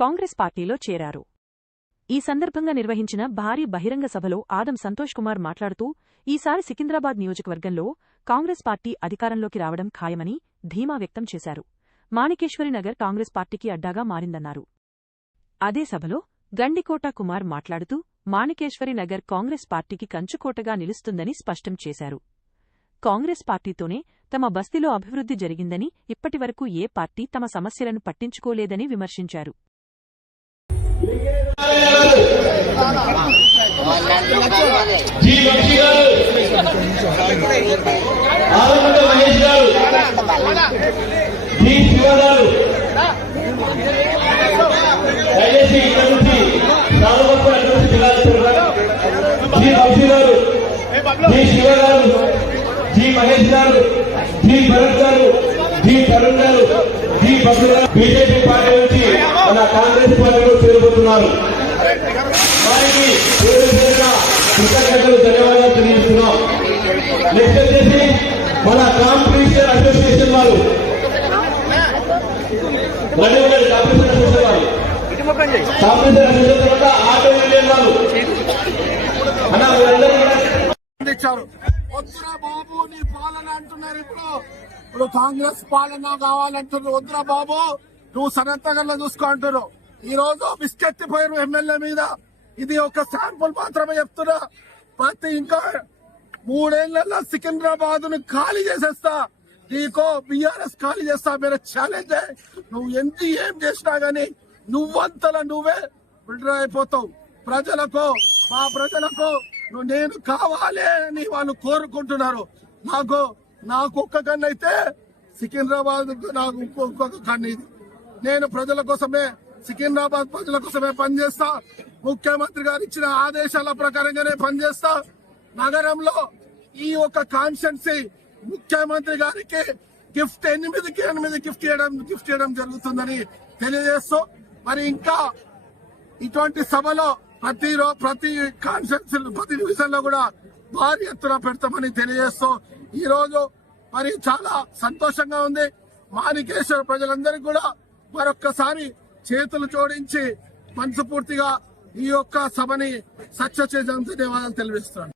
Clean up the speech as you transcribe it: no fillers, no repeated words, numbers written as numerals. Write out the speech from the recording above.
కాంగ్రెస్ పార్టీలో చేరారు. ఈ సందర్భంగా నిర్వహించిన భారీ బహిరంగ సభలో ఆదం సంతోష్ కుమార్ మాట్లాడుతూ ఈసారి సికింద్రాబాద్ నియోజకవర్గంలో కాంగ్రెస్ పార్టీ అధికారంలోకి రావడం ఖాయమని ధీమా వ్యక్తం చేశారు. మాణికేశ్వరినగర్ కాంగ్రెస్ పార్టీకి అడ్డాగా మారిందన్నారు. అదే సభలో గండికోట కుమార్ మాట్లాడుతూ మాణికేశ్వరినగర్ కాంగ్రెస్ పార్టీకి కంచుకోటగా నిలుస్తుందని స్పష్టం చేశారు. కాంగ్రెస్ పార్టీతోనే తమ బస్తీలో అభివృద్ధి జరిగిందని, ఇప్పటివరకు ఏ పార్టీ తమ సమస్యలను పట్టించుకోలేదని విమర్శించారు. మహేష్ గారు, భరత్ గారు, తరుణ్ గారు, బీజేపీ పార్టీ నుంచి మన కాంగ్రెస్ పార్టీలో చేరుకుంటున్నారు. వారికి కృతజ్ఞతలు, ధన్యవాదాలు తెలియజేస్తున్నాం. నెక్స్ట్ వచ్చేసి మన కాంపిటీషన్ అసోసియేషన్ వారు, కాంపిటీషన్ అసోసియేషన్ వల్ల ఆటో యూనియన్ వారు ఇచ్చారు. వద్దురా బాబు నీ పాలన అంటున్నారు. ఇప్పుడు కాంగ్రెస్ పాలన కావాలంటున్నారు. వద్దురా బాబు నువ్వు సనత్తగల్లో చూసుకో అంటున్నారు. ఈ రోజు బిస్కెత్తిపోయారు ఎమ్మెల్యే మీద. ఇది ఒక శాంపుల్ మాత్రమే చెప్తున్నా. ప్రతి ఇంకా 3 ఏళ్లలో సికింద్రాబాద్ ను ఖాళీ చేసేస్తా, నీకో బీఆర్ఎస్ ఖాళీ చేస్తా. మీరు ఛాలెంజ్. నువ్వు ఏం చేసినా గానీ నువ్వంతలా నువ్వే విడ్రా అయిపోతావు. ప్రజలకు, మా ప్రజలకు నేను కావాలి అని వాళ్ళు కోరుకుంటున్నారు. నాకు ఒక్క కన్ను అయితే సికింద్రాబాద్, నాకు ఇంకొక కన్ను ఇది. నేను ప్రజల కోసమే, సికింద్రాబాద్ ప్రజల కోసమే పనిచేస్తా. ముఖ్యమంత్రి గారు ఇచ్చిన ఆదేశాల ప్రకారంగానే పనిచేస్తా. నగరంలో ఈ ఒక కాన్స్టిట్యున్సీ ముఖ్యమంత్రి గారికి గిఫ్ట్ 8 గిఫ్ట్ చేయడం జరుగుతుందని తెలియజేస్తూ, మరి ఇంకా ఇటువంటి సభలో ప్రతి కాన్స్టిట్యున్సీ, ప్రతి డివిజన్ లో కూడా భారీ ఎత్తున పెడతామని తెలియజేస్తూ, ఈ రోజు మరి చాలా సంతోషంగా ఉంది. మాణికేశ్వర ప్రజలందరికీ కూడా మరొక్కసారి చేతులు జోడించి మనస్ఫూర్తిగా ఈ యొక్క సభని సక్సెస్ చేసేందుకు ధన్యవాదాలు తెలియజేస్తున్నాను.